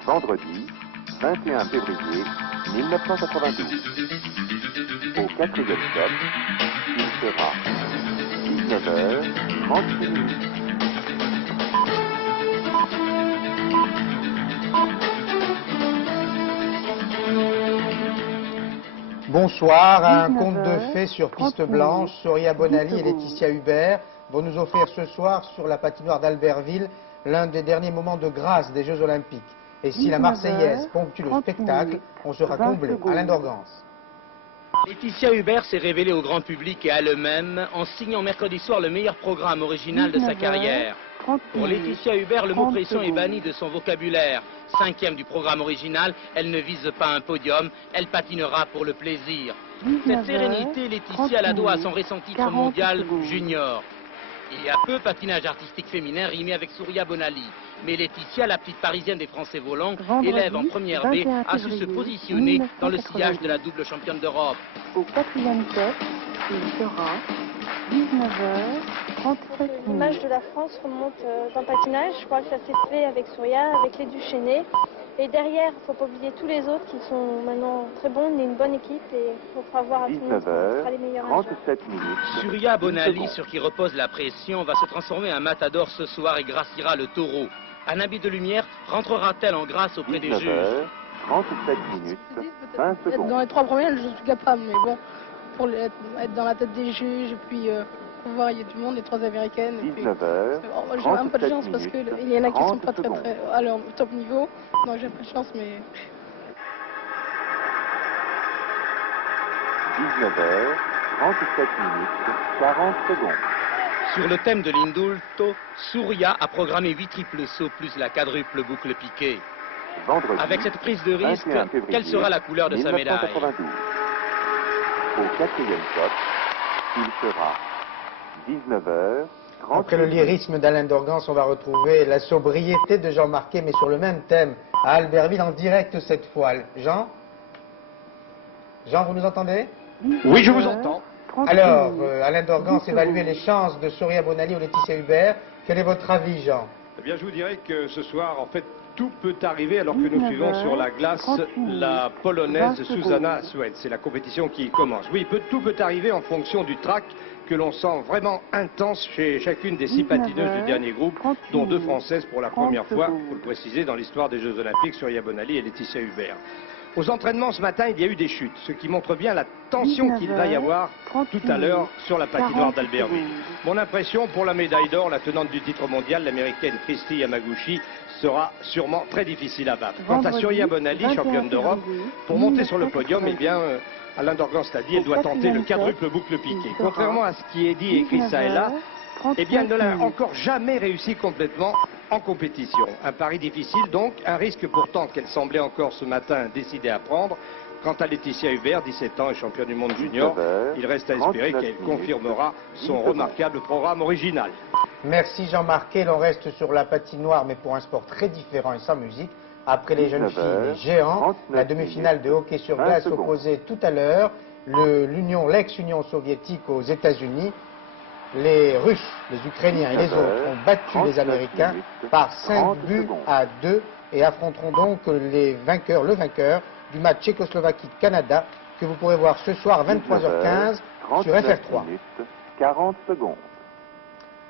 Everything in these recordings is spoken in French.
vendredi 21 février 1992. Au quatrième stop, il sera 19h36. Bonsoir, un conte de fées sur piste blanche. Soria Bonali et Laetitia Hubert vont nous offrir ce soir sur la patinoire d'Albertville l'un des derniers moments de grâce des Jeux Olympiques. Et si la Marseillaise ponctue le spectacle, on sera comblé. Alain Dorgance. Laetitia Hubert s'est révélée au grand public et à elle-même en signant mercredi soir le meilleur programme original de sa carrière. Pour Laetitia Hubert, le mot pression est banni de son vocabulaire. 5e du programme original, elle ne vise pas un podium, elle patinera pour le plaisir. Cette sérénité, Laetitia la doit à son récent titre mondial junior. Il y a peu, patinage artistique féminin rimé avec Soria Bonali. Mais Laetitia, la petite parisienne des Français volants, élève en première B, a su se positionner dans le sillage de la double championne d'Europe. Au quatrième step, il sera 19h37. L'image de la France remonte dans le patinage. Je crois que ça s'est fait avec Soria, avec les Duchesnay. Et derrière, il ne faut pas oublier tous les autres qui sont maintenant très bons. On est une bonne équipe et il faudra voir à tout le monde. On sera les meilleurs. 37 minutes. Soria Bonali, sur qui repose la pression, va se transformer en matador ce soir et graciera le taureau. Un habit de lumière rentrera-t-elle en grâce auprès des juges? 37 minutes, 20 secondes. Dans les 3 premières, je suis capable, mais bon, pour être dans la tête des juges, et puis pour voir, il y a du monde, les 3 américaines. 19h, j'ai un peu de chance parce qu'il y en a qui sont pas très à leur top niveau, donc j'ai un peu de chance, mais... 19h, 37 minutes, 40 secondes. Sur le thème de l'indulto, Soria a programmé 8 triples sauts plus la quadruple boucle piquée. Vendredi, Avec cette prise de risque, 21 février, quelle sera la couleur de sa médaille? 1992. Au quatrième stop, il sera 19h. Après le lyrisme d'Alain Dorgance, on va retrouver la sobriété de Jean Marquet, mais sur le même thème, à Albertville, en direct cette fois. Jean, vous nous entendez? Oui, je vous entends. Alors, Alain Dorgance évaluait les chances de Soria Bonali ou Laetitia Hubert. Quel est votre avis, Jean? Eh bien, je vous dirais que ce soir, en fait, tout peut arriver alors que nous suivons sur la glace la polonaise Susanna Sued. C'est la compétition qui commence. Oui, tout peut arriver en fonction du track que l'on sent vraiment intense chez chacune des 6 patineuses du dernier groupe, dont 2 françaises pour la première fois, il faut le préciser, dans l'histoire des Jeux Olympiques, Soria Bonali et Laetitia Hubert. Aux entraînements ce matin, il y a eu des chutes, ce qui montre bien la tension qu'il va y avoir tout à l'heure sur la patinoire d'Albertville. Mon impression pour la médaille d'or, la tenante du titre mondial, l'américaine Christy Yamaguchi, sera sûrement très difficile à battre. Quant à Soria Bonali, championne d'Europe, pour monter sur le podium, eh bien, Alain Dorgance l'a dit, elle doit tenter le quadruple boucle piquée. Contrairement à ce qui est dit et écrit ça et là, eh bien, elle ne l'a encore jamais réussi complètement en compétition. Un pari difficile donc, un risque pourtant qu'elle semblait encore ce matin décidée à prendre. Quant à Laetitia Hubert, 17 ans et championne du monde junior, il reste à espérer qu'elle confirmera son remarquable programme original. Merci Jean Marquet, l'on reste sur la patinoire mais pour un sport très différent et sans musique. Après les jeunes filles, les géants, la demi-finale de hockey sur glace opposait tout à l'heure l'ex-Union soviétique aux États-Unis. Les Russes, les Ukrainiens et les autres ont battu les Américains par 5 buts à 2 et affronteront donc le vainqueur du match Tchécoslovaquie-Canada que vous pourrez voir ce soir à 23h15 sur FR3. 40 secondes.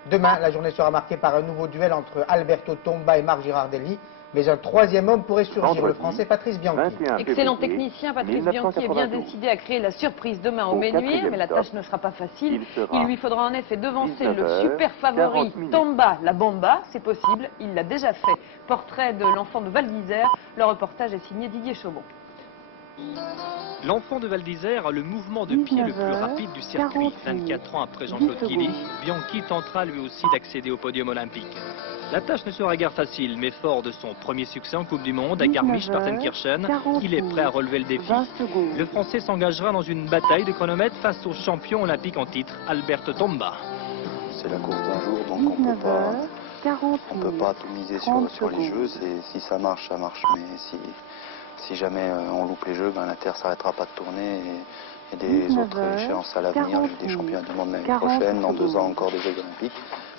Demain, la journée sera marquée par un nouveau duel entre Alberto Tomba et Marc Girardelli, mais un 3e homme pourrait surgir, le Français Patrice Bianchi. Excellent technicien, Patrice Bianchi est bien décidé à créer la surprise demain au Ménuire, mais la tâche ne sera pas facile. Il lui faudra en effet devancer le super favori Tomba la Bomba, c'est possible, il l'a déjà fait. Portrait de l'enfant de Val d'Isère, le reportage est signé Didier Chaumont. L'enfant de Val d'Isère a le mouvement de pied le plus rapide du circuit. 24 ans après Jean-Claude Killy, Bianchi tentera lui aussi d'accéder au podium olympique. La tâche ne sera guère facile, mais fort de son premier succès en Coupe du Monde à Garmisch-Partenkirchen, il est prêt à relever le défi. Le Français s'engagera dans une bataille de chronomètre face au champion olympique en titre, Alberto Tomba. C'est la course d'un jour, donc on peut pas tout miser sur les jeux. Si ça marche, ça marche, mais si jamais on loupe les jeux, ben, la Terre s'arrêtera pas de tourner et des autres échéances à l'avenir, des championnats du monde l'année prochaine, dans 2 ans encore des Jeux Olympiques.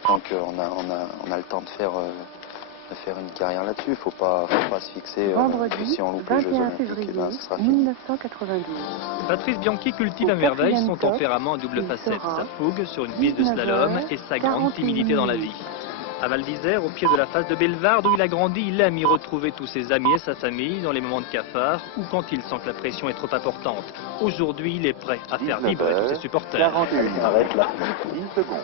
Donc on a le temps de faire faire une carrière là-dessus. Il ne faut pas se fixer. Vendredi, Si on loupe les Jeux 21 Olympiques, février ce sera fini. 1992. Patrice Bianchi cultive à merveille son tempérament à double facette, sa fougue sur une piste de slalom et sa grande timidité dans la vie. À Val d'Isère, au pied de la face de Bellevarde, où il a grandi, il aime y retrouver tous ses amis et sa famille dans les moments de cafard ou quand il sent que la pression est trop importante. Aujourd'hui, il est prêt à faire vibrer tous ses supporters. 41, arrête là. 10 secondes.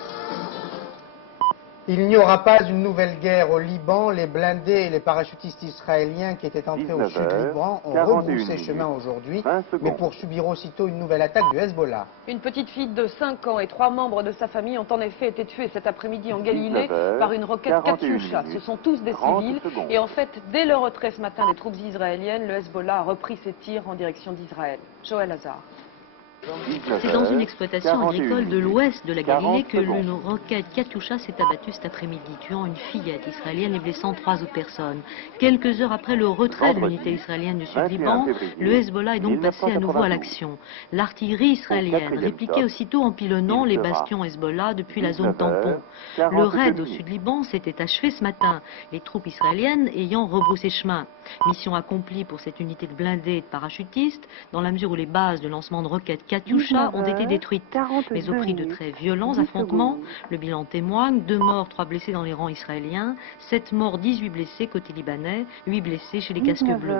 Il n'y aura pas une nouvelle guerre au Liban. Les blindés et les parachutistes israéliens qui étaient entrés au sud Liban ont rebroussé chemin aujourd'hui, mais pour subir aussitôt une nouvelle attaque du Hezbollah. Une petite fille de 5 ans et 3 membres de sa famille ont en effet été tués cet après-midi en Galilée par une roquette Katyusha. Ce sont tous des civils et en fait, dès le retrait ce matin des troupes israéliennes, le Hezbollah a repris ses tirs en direction d'Israël. Joël Hazard. C'est dans une exploitation agricole de l'ouest de la Galilée que l'une roquette Katyusha s'est abattue cet après-midi, tuant une fillette israélienne et blessant 3 autres personnes. Quelques heures après le retrait de l'unité israélienne du Sud-Liban, le Hezbollah est donc passé à nouveau à l'action. L'artillerie israélienne répliquait aussitôt en pilonnant les bastions Hezbollah depuis la zone tampon. Le raid au Sud-Liban s'était achevé ce matin, les troupes israéliennes ayant rebroussé chemin. Mission accomplie pour cette unité de blindés et de parachutistes, dans la mesure où les bases de lancement de roquettes Katyusha ont été détruites. Mais au prix de très violents affrontements, le bilan témoigne, 2 morts, 3 blessés dans les rangs israéliens, 7 morts, 18 blessés côté libanais, 8 blessés chez les casques bleus.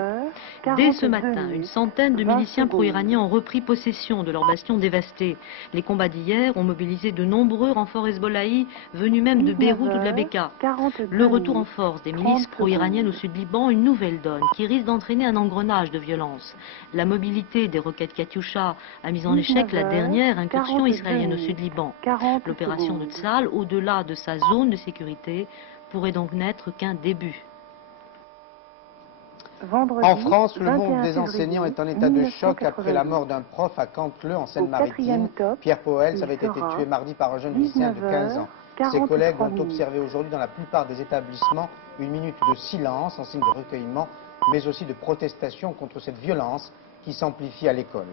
Dès ce matin, une centaine de miliciens pro-iraniens ont repris possession de leurs bastions dévastés. Les combats d'hier ont mobilisé de nombreux renforts hezbollahi venus même de Beyrouth ou de la Beka. Le retour en force des milices pro-iraniennes au sud-Liban, une nouvelle donne qui risque d'entraîner un engrenage de violence. La mobilité des roquettes Katyusha a mis en échec la dernière incursion israélienne au sud-Liban. L'opération de Tzal, au-delà de sa zone de sécurité, pourrait donc n'être qu'un début. En France, le monde des enseignants est en état de choc après la mort d'un prof à Cantleux, en Seine-Maritime. Pierre Poels avait été tué mardi par un jeune lycéen de 15 ans. Ses collègues ont observé aujourd'hui dans la plupart des établissements une minute de silence en signe de recueillement, mais aussi de protestation contre cette violence qui s'amplifie à l'école.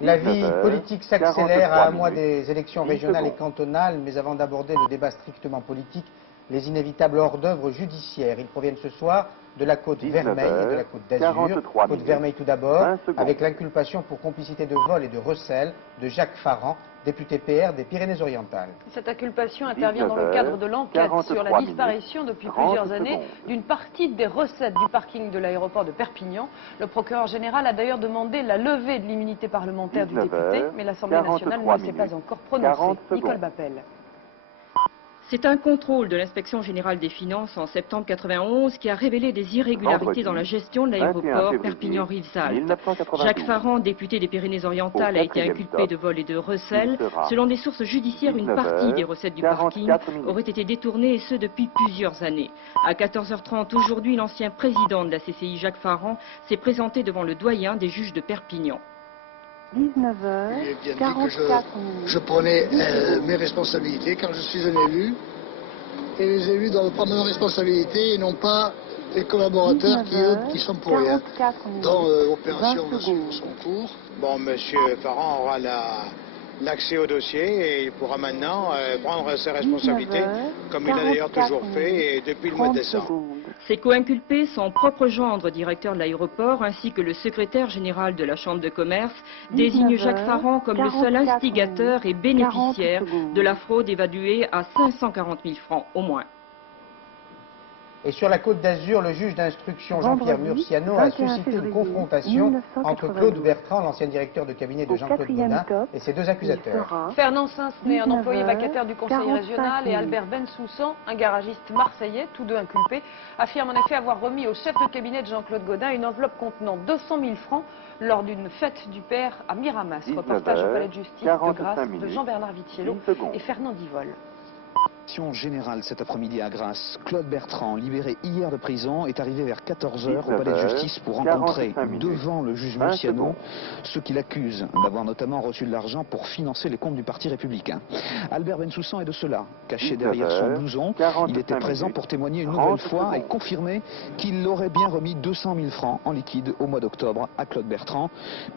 La vie politique s'accélère à un mois des élections régionales et cantonales, mais avant d'aborder le débat strictement politique, les inévitables hors-d'œuvre judiciaires. Ils proviennent ce soir de la côte Vermeille et de la côte d'Azur. Côte Vermeille tout d'abord, avec l'inculpation pour complicité de vol et de recel de Jacques Farran, député PR des Pyrénées-Orientales. Cette inculpation intervient dans le cadre de l'enquête sur la disparition depuis plusieurs années d'une partie des recettes du parking de l'aéroport de Perpignan. Le procureur général a d'ailleurs demandé la levée de l'immunité parlementaire du député, mais l'Assemblée nationale ne s'est pas encore prononcée. Nicole Bappel. C'est un contrôle de l'inspection générale des finances en septembre 1991 qui a révélé des irrégularités dans la gestion de l'aéroport Perpignan-Rivesaltes. Jacques Farran, député des Pyrénées-Orientales, a été inculpé de vol et de recel. Selon des sources judiciaires, une partie des recettes du parking aurait été détournée, et ce depuis plusieurs années. À 14h30 aujourd'hui, l'ancien président de la CCI, Jacques Farran, s'est présenté devant le doyen des juges de Perpignan. 19h44. Je prenais mes responsabilités quand je suis un élu, et les élus doivent prendre leurs responsabilités et non pas les collaborateurs qui sont pour rien. Dans l'opération suivre son cours. Bon, monsieur Farran aura l'accès au dossier et il pourra maintenant prendre ses responsabilités, comme il a d'ailleurs toujours fait et depuis le mois de décembre. Ses co-inculpés, son propre gendre, directeur de l'aéroport, ainsi que le secrétaire général de la Chambre de commerce, désignent Jacques Farran comme le seul instigateur et bénéficiaire de la fraude évaluée à 540 000 francs au moins. Et sur la côte d'Azur, le juge d'instruction Jean-Pierre Murciano a suscité une confrontation entre Claude Bertrand, l'ancien directeur de cabinet de Jean-Claude Godin, et ses 2 accusateurs. Fernand Sinsnay, un employé vacataire du conseil régional, et Albert Bensoussan, un garagiste marseillais, tous 2 inculpés, affirment en effet avoir remis au chef de cabinet de Jean-Claude Godin une enveloppe contenant 200 000 francs lors d'une fête du père à Miramas. Reportage au palais de justice de Grasse de Jean-Bernard Vitiello et Fernand Divol. Générale cet après-midi à Grasse. Claude Bertrand, libéré hier de prison, est arrivé vers 14h au palais de justice pour rencontrer devant le juge Murciano ceux qui l'accusent d'avoir notamment reçu de l'argent pour financer les comptes du Parti républicain. Albert Bensoussan est de cela, caché derrière son blouson. Il était présent pour témoigner une nouvelle fois et confirmer qu'il aurait bien remis 200 000 francs en liquide au mois d'octobre à Claude Bertrand,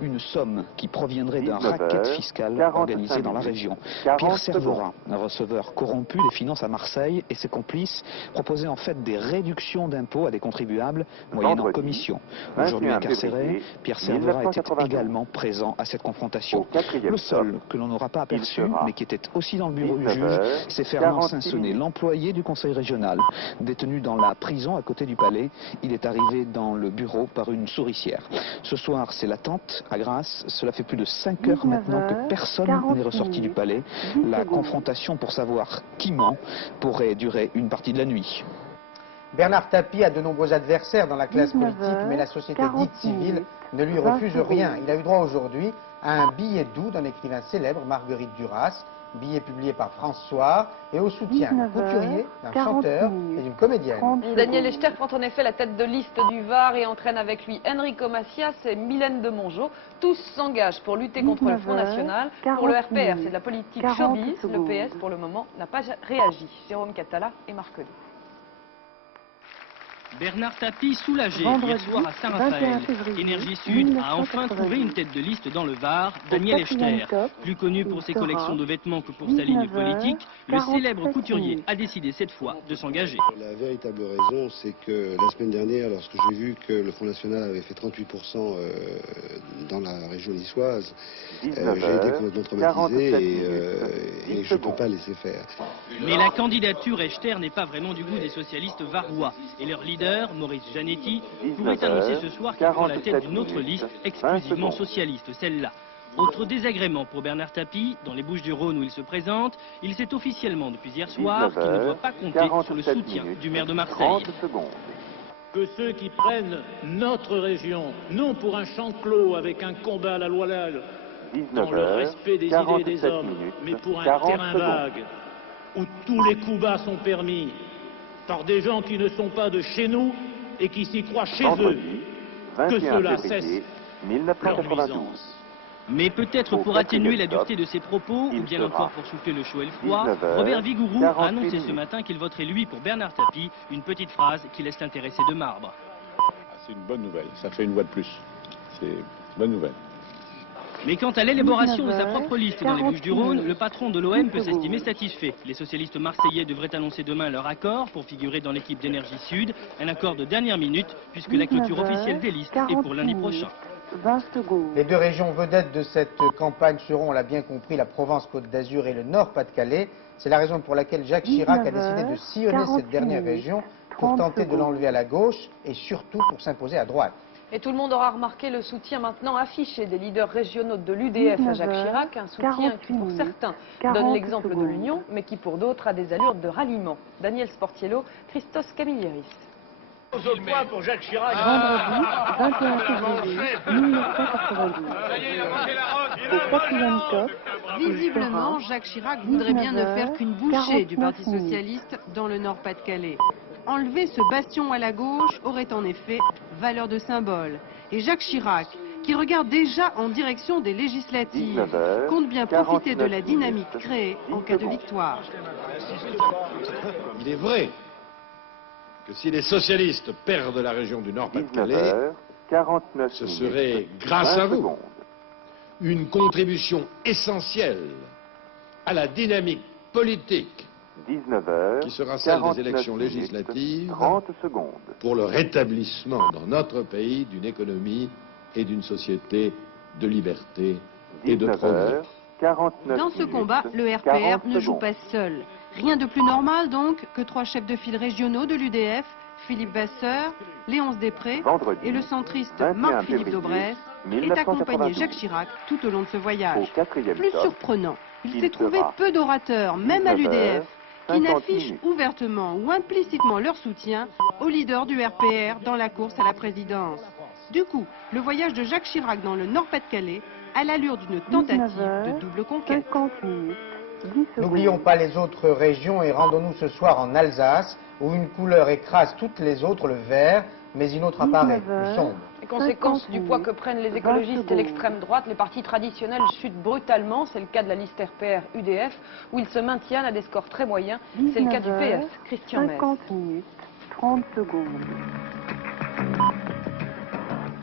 une somme qui proviendrait d'un racket fiscal organisé dans la région. Pierre Servera, un receveur corrompu, les Finances à Marseille et ses complices proposaient en fait des réductions d'impôts à des contribuables moyennant commission. Aujourd'hui incarcéré, Pierre Cervera était également présent à cette confrontation. Le seul que l'on n'aura pas aperçu, mais qui était aussi dans le bureau du juge, c'est Fernand Sansonnet, l'employé du conseil régional. Détenu dans la prison à côté du palais, il est arrivé dans le bureau par une souricière. Ce soir, c'est l'attente à Grasse. Cela fait plus de 5 heures maintenant que personne n'est ressorti du palais. La confrontation pour savoir qui ment pourrait durer une partie de la nuit. Bernard Tapie a de nombreux adversaires dans la classe politique, mais la société dite civile ne lui refuse rien. Il a eu droit aujourd'hui à un billet doux d'un écrivain célèbre, Marguerite Duras, billet publié par France Soir, et au soutien d'un couturier, d'un chanteur et d'une comédienne. Daniel Echter prend en effet la tête de liste du Var et entraîne avec lui Enrico Macias et Mylène de Mongeau. Tous s'engagent pour lutter contre le Front National. Pour le RPR, c'est de la politique showbiz. Le PS, pour le moment, n'a pas réagi. Jérôme Catala et Marc Collet. Bernard Tapie soulagé hier soir à Saint-Raphaël. Énergie Sud a enfin trouvé une tête de liste dans le Var, Daniel Echter. Plus connu pour ses collections de vêtements que pour sa ligne politique, le célèbre couturier a décidé cette fois de s'engager. La véritable raison, c'est que la semaine dernière, lorsque j'ai vu que le Front National avait fait 38% dans la région niçoise, j'ai été complètement traumatisé et je ne peux pas laisser faire. Mais la candidature Echter n'est pas vraiment du goût des socialistes varois. Et leur leader, Maurice Janetti, pourrait annoncer ce soir qu'il prend la tête d'une autre liste exclusivement socialiste, celle-là. Autre désagrément pour Bernard Tapie, dans les Bouches-du-Rhône où il se présente, il sait officiellement depuis hier soir qu'il ne doit pas compter sur le soutien du maire de Marseille. Que ceux qui prennent notre région, non pour un champ clos avec un combat à la loyale, dans le respect des idées des hommes, mais pour un terrain vague, où tous les coups bas sont permis, par des gens qui ne sont pas de chez nous et qui s'y croient chez eux, que cela cesse leur nuisance. Mais peut-être pour atténuer la dureté de ses propos, ou bien encore pour souffler le chaud et le froid, Robert Vigouroux a annoncé ce matin qu'il voterait lui pour Bernard Tapie, une petite phrase qui laisse l'intéressé de marbre. C'est une bonne nouvelle, ça fait une voix de plus. C'est une bonne nouvelle. Mais quant à l'élaboration de sa propre liste dans les Bouches-du-Rhône, le patron de l'OM peut s'estimer satisfait. Les socialistes marseillais devraient annoncer demain leur accord pour figurer dans l'équipe d'Énergie Sud, un accord de dernière minute puisque la clôture officielle des listes est pour lundi prochain. Les deux régions vedettes de cette campagne seront, on l'a bien compris, la Provence-Côte d'Azur et le Nord-Pas-de-Calais. C'est la raison pour laquelle Jacques Chirac a décidé de sillonner cette dernière région pour tenter de l'enlever à la gauche et surtout pour s'imposer à droite. Et tout le monde aura remarqué le soutien maintenant affiché des leaders régionaux de l'UDF à Jacques Chirac, un soutien qui pour certains donne l'exemple de l'Union, mais qui pour d'autres a des allures de ralliement. Daniel Sportiello, Christos Camillieris. Aux autres points pour Jacques Chirac. Vendredi 21 février 1992. Au 4e top, visiblement, Jacques Chirac voudrait bien ne faire qu'une bouchée du Parti Socialiste dans le Nord-Pas-de-Calais. Enlever ce bastion à la gauche aurait en effet valeur de symbole. Et Jacques Chirac, qui regarde déjà en direction des législatives, compte bien profiter de la dynamique créée en cas de victoire. Il est vrai que si les socialistes perdent la région du Nord-Pas-de-Calais, ce serait, grâce à vous, une contribution essentielle à la dynamique politique qui sera celle des élections législatives pour le rétablissement dans notre pays d'une économie et d'une société de liberté et de progrès. Dans ce combat, le RPR ne joue pas seul. Rien de plus normal donc que 3 chefs de file régionaux de l'UDF, Philippe Vasseur, Léonce Després et le centriste Marc-Philippe Daubresse, aient accompagné Jacques Chirac tout au long de ce voyage. Plus surprenant, il s'est trouvé peu d'orateurs, même à l'UDF, qui n'affichent ouvertement ou implicitement leur soutien au leader du RPR dans la course à la présidence. Du coup, le voyage de Jacques Chirac dans le Nord-Pas-de-Calais a l'allure d'une tentative de double conquête. N'oublions pas les autres régions et rendons-nous ce soir en Alsace, où une couleur écrase toutes les autres, le vert, mais une autre apparaît, le sombre. Les conséquences du poids que prennent les écologistes et l'extrême droite, les partis traditionnels chutent brutalement. C'est le cas de la liste RPR-UDF, où ils se maintiennent à des scores très moyens. C'est le cas du PS, Christian Maire. 50 minutes, 30 secondes.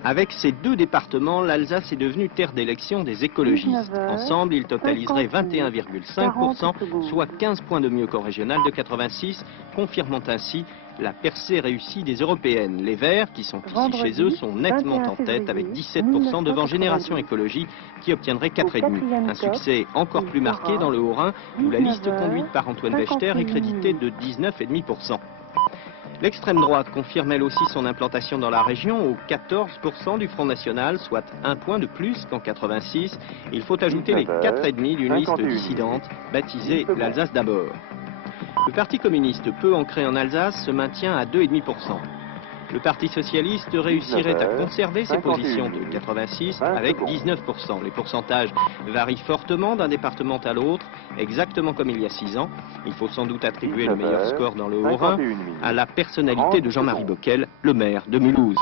Avec ces deux départements, l'Alsace est devenue terre d'élection des écologistes. Ensemble, ils totaliseraient 21,5%, soit 15 points de mieux qu'au régional de 86, confirmant ainsi la percée réussie des européennes. Les Verts, qui sont ici chez eux, sont nettement en tête avec 17% devant Génération Écologie qui obtiendrait 4,5. Un succès encore plus marqué dans le Haut-Rhin où la liste conduite par Antoine Wechter est créditée de 19,5%. L'extrême droite confirme elle aussi son implantation dans la région au 14% du Front National, soit un point de plus qu'en 86. Il faut ajouter les 4,5 d'une liste dissidente baptisée l'Alsace d'abord. Le Parti communiste, peu ancré en Alsace, se maintient à 2,5%. Le Parti socialiste réussirait à conserver ses positions de 86 avec 19%. Les pourcentages varient fortement d'un département à l'autre, exactement comme il y a 6 ans. Il faut sans doute attribuer le meilleur score dans le Haut-Rhin à la personnalité de Jean-Marie Bockel, le maire de Mulhouse.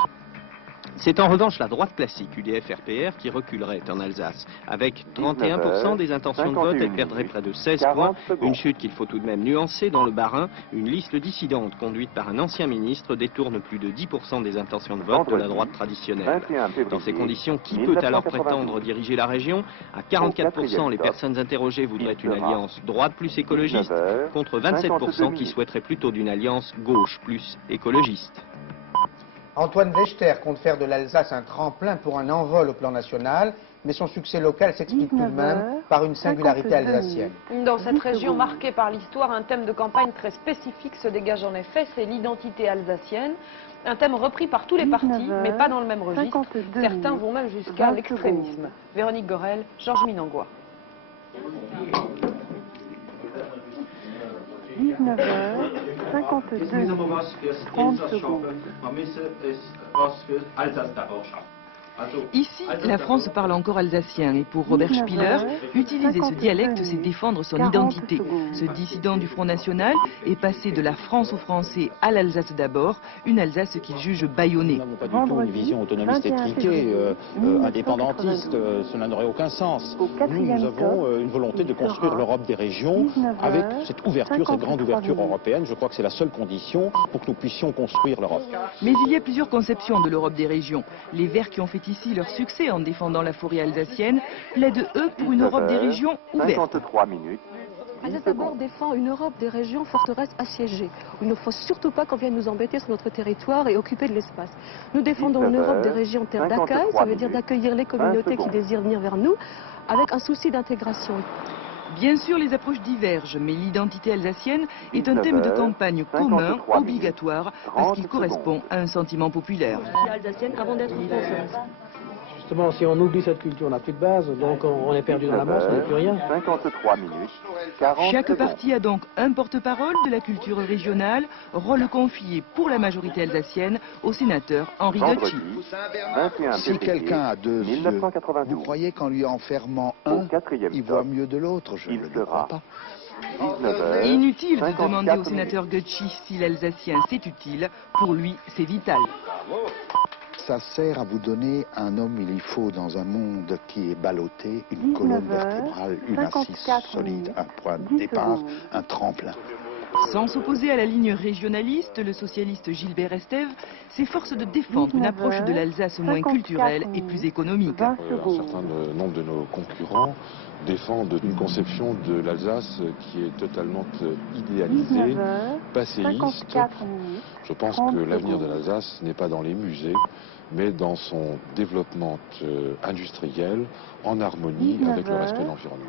C'est en revanche la droite classique, UDF-RPR, qui reculerait en Alsace. Avec 31% des intentions de vote, elle perdrait près de 16 points. Une chute qu'il faut tout de même nuancer dans le Bas-Rhin. Une liste dissidente conduite par un ancien ministre détourne plus de 10% des intentions de vote de la droite traditionnelle. Dans ces conditions, qui peut alors prétendre diriger la région? À 44%, les personnes interrogées voudraient une alliance droite plus écologiste, contre 27% qui souhaiteraient plutôt d'une alliance gauche plus écologiste. Antoine Wechter compte faire de l'Alsace un tremplin pour un envol au plan national, mais son succès local s'explique tout de même par une singularité alsacienne. Dans cette région marquée par l'histoire, un thème de campagne très spécifique se dégage en effet, c'est l'identité alsacienne. Un thème repris par tous les partis, mais pas dans le même registre. Certains vont même jusqu'à l'extrémisme. Véronique Gorel, Georges Minangois. 19h52, 30 secondes. Ici, la France parle encore alsacien et pour Robert Spiller, utiliser ce dialecte, c'est défendre son identité. Ce dissident du Front National est passé de la France aux Français à l'Alsace d'abord, une Alsace qu'il juge bâillonnée. Nous n'avons pas du tout une vision autonomiste étriquée, indépendantiste, cela n'aurait aucun sens. Nous avons une volonté de construire l'Europe des régions avec cette ouverture, cette grande ouverture européenne. Je crois que c'est la seule condition pour que nous puissions construire l'Europe. Mais il y a plusieurs conceptions de l'Europe des régions. Les Verts qui ont fait ici leur succès en défendant la forêt alsacienne plaident eux pour une Europe des régions ouverte. 53 minutes. Alsace d'abord défend une Europe des régions forteresse assiégée. Il ne faut surtout pas qu'on vienne nous embêter sur notre territoire et occuper de l'espace. Nous défendons une Europe des régions terre d'accueil, ça veut dire d'accueillir les communautés qui désirent venir vers nous, avec un souci d'intégration. Bien sûr, les approches divergent, mais l'identité alsacienne est un thème de campagne commun, obligatoire, parce qu'il correspond à un sentiment populaire. Alsacienne avant d'être française. Justement, si on oublie cette culture, on n'a plus de base, donc on est perdu dans la masse, on n'est plus rien. 53 minutes. 40 Chaque parti a donc un porte-parole de la culture régionale, rôle confié pour la majorité alsacienne au sénateur Henri Gotchi. Si quelqu'un a deux yeux, vous croyez qu'en lui en fermant un, il voit mieux de l'autre? Je ne le crois pas. Inutile de demander au sénateur Gotchi si l'alsacien c'est utile, pour lui c'est vital. Ça sert à vous donner un homme, il y faut dans un monde qui est ballotté, une colonne vertébrale, une assise solide, un point de départ, un tremplin. Sans s'opposer à la ligne régionaliste, le socialiste Gilbert Estève s'efforce de défendre une approche de l'Alsace moins culturelle et plus économique. Un certain nombre de nos concurrents défendent une conception de l'Alsace qui est totalement idéalisée, passéiste. Je pense que l'avenir de l'Alsace n'est pas dans les musées, mais dans son développement industriel, en harmonie avec le respect de l'environnement.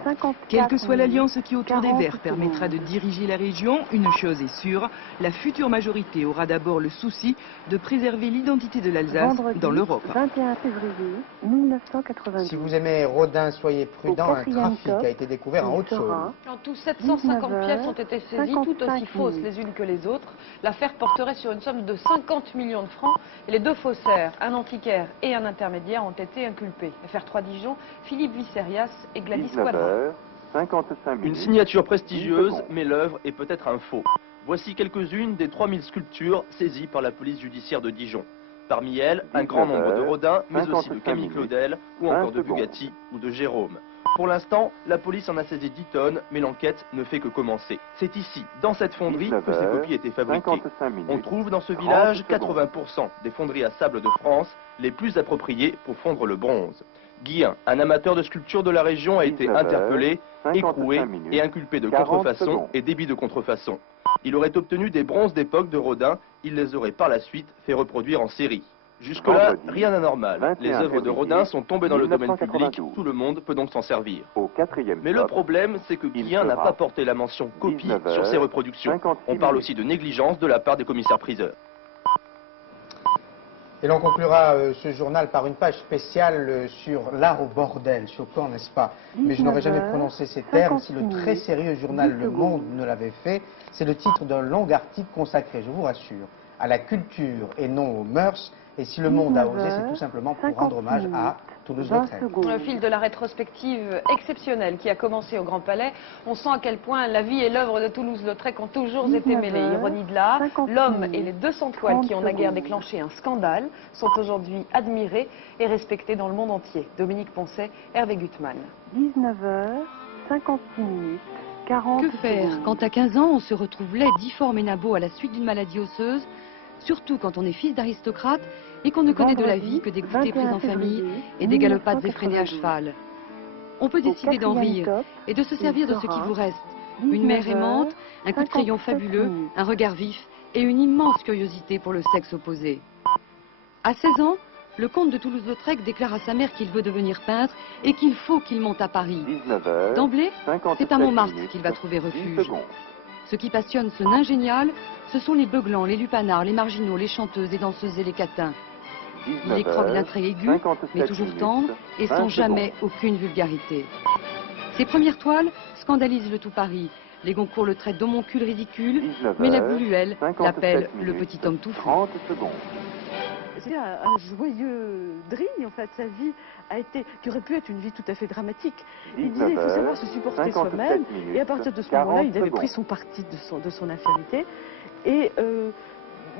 Quelle que soit l'alliance qui autour des Verts permettra de diriger la région, une chose est sûre, la future majorité aura d'abord le souci de préserver l'identité de l'Alsace dans l'Europe. 21 février 1990. Si vous aimez Rodin, soyez prudent, un trafic a été découvert en Haute-Saône. En tout, 750 pièces ont été saisies, toutes aussi fausses les unes que les autres. L'affaire porterait sur une somme de 50 millions de francs et les deux faussaires, un antiquaire et un intermédiaire, ont été inculpés. FR3 Dijon, Philippe Visserias et Gladys Quadra. Une signature prestigieuse, mais l'œuvre est peut-être un faux. Voici quelques-unes des 3000 sculptures saisies par la police judiciaire de Dijon. Parmi elles, un grand nombre de Rodin, mais aussi de Camille Claudel ou encore de Bugatti ou de Jérôme. Pour l'instant, la police en a saisi 10 tonnes, mais l'enquête ne fait que commencer. C'est ici, dans cette fonderie, que ces copies étaient fabriquées. On trouve dans ce village 80% des fonderies à sable de France les plus appropriées pour fondre le bronze. Guyen, un amateur de sculpture de la région, a été interpellé, écroué et inculpé de contrefaçon et débit de contrefaçon. Il aurait obtenu des bronzes d'époque de Rodin, il les aurait par la suite fait reproduire en série. Jusque-là, rien d'anormal. Les œuvres de Rodin sont tombées dans le domaine public, tout le monde peut donc s'en servir. Mais le problème, c'est que Guyen n'a pas porté la mention copie sur ses reproductions. On parle aussi de négligence de la part des commissaires-priseurs. Et l'on conclura ce journal par une page spéciale sur l'art au bordel. Choquant, n'est-ce pas? Mais je n'aurais jamais prononcé ces termes si le très sérieux journal Le Monde ne l'avait fait. C'est le titre d'un long article consacré, je vous rassure, à la culture et non aux mœurs. Et si Le Monde a osé, c'est tout simplement pour rendre hommage à Toulouse-Lautrec. Au fil de la rétrospective exceptionnelle qui a commencé au Grand Palais, on sent à quel point la vie et l'œuvre de Toulouse-Lautrec ont toujours été mêlées. Ironie de l'art, l'homme et les 200 toiles qui ont naguère déclenché un scandale sont aujourd'hui admirés et respectés dans le monde entier. Dominique Poncet, Hervé Gutmann. 19h56 minutes. 40 Que faire quand à 15 ans on se retrouve laid, difforme et nabot à la suite d'une maladie osseuse, surtout quand on est fils d'aristocrate et qu'on ne connaît de la vie que des goûters pris en famille et des galopades effrénées à cheval. On peut décider d'en rire et de se servir de ce qui vous reste. Une mère aimante, un coup de crayon fabuleux, un regard vif et une immense curiosité pour le sexe opposé. À 16 ans, le comte de Toulouse-Lautrec déclare à sa mère qu'il veut devenir peintre et qu'il faut qu'il monte à Paris. D'emblée, c'est à Montmartre qu'il va trouver refuge. Ce qui passionne ce nain génial, ce sont les beuglans, les lupanards, les marginaux, les chanteuses et danseuses et les catins. Il les croque d'un trait aigu, mais toujours tendre, et sans jamais aucune vulgarité. Ses premières toiles scandalisent le tout Paris. Les Goncourt le traitent d'homoncule ridicule, mais la Bouluelle l'appelle le petit homme tout fou. C'était un joyeux drille, en fait, sa vie qui aurait pu être une vie tout à fait dramatique. Il disait qu'il faut savoir se supporter soi-même, et à partir de ce moment-là, il avait pris son parti de son infirmité. Et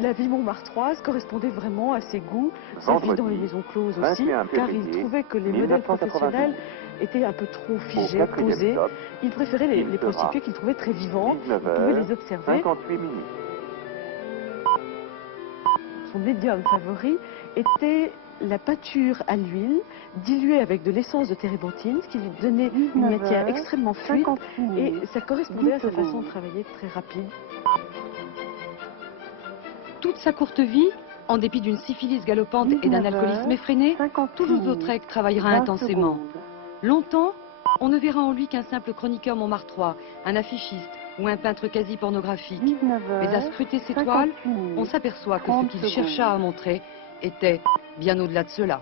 la vie montmartroise correspondait vraiment à ses goûts, sa vie dans les maisons closes aussi, car il trouvait que les modèles professionnels étaient un peu trop figés, posés. Il préférait les prostituées qu'il trouvait très vivantes, il pouvait les observer. Son médium favori était la peinture à l'huile, diluée avec de l'essence de térébenthine, ce qui lui donnait une matière extrêmement fluide, et ça correspondait à sa façon de travailler très rapide. Toute sa courte vie, en dépit d'une syphilis galopante et d'un alcoolisme effréné, Toulouse-Lautrec travaillera intensément. Longtemps, on ne verra en lui qu'un simple chroniqueur montmartrois, un affichiste ou un peintre quasi pornographique. Mais à scruter ses toiles, on s'aperçoit que ce qu'il chercha à montrer était bien au-delà de cela.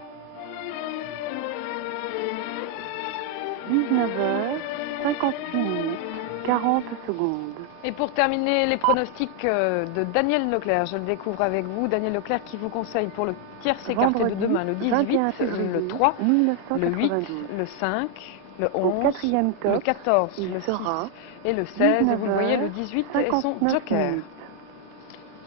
19h58 minutes, 40 secondes. Et pour terminer, les pronostics de Daniel Leclerc, je le découvre avec vous. Daniel Leclerc qui vous conseille pour le tierce écarté de demain, le 18, le 3, le 8, le 5, le 11, le 14, le 6 et le 16. Et vous le voyez, le 18 est son joker.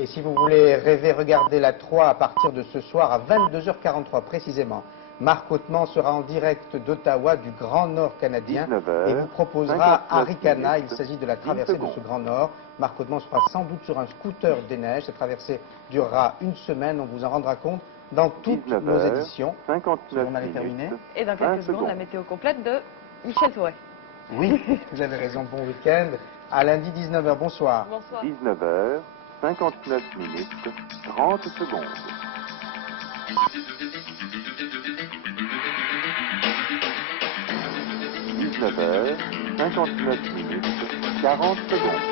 Et si vous voulez rêver, regardez la 3 à partir de ce soir à 22h43 précisément. Marc Hautement sera en direct d'Ottawa, du Grand Nord canadien, et vous proposera Arikana. Il s'agit de la traversée de ce Grand Nord. Marc Hautement sera sans doute sur un scooter des neiges. Cette traversée durera une semaine. On vous en rendra compte dans toutes nos éditions. On avait terminé. Et dans quelques secondes, la météo complète de Michel Touré. Oui, vous avez raison. Bon week-end. À lundi 19h. Bonsoir. Bonsoir. 19h59 minutes 30 secondes. 19h59 minutes 40 secondes.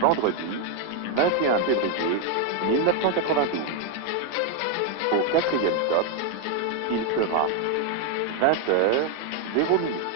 Vendredi 21 février 1992. Au 4e top, il sera 20h 0 minutes.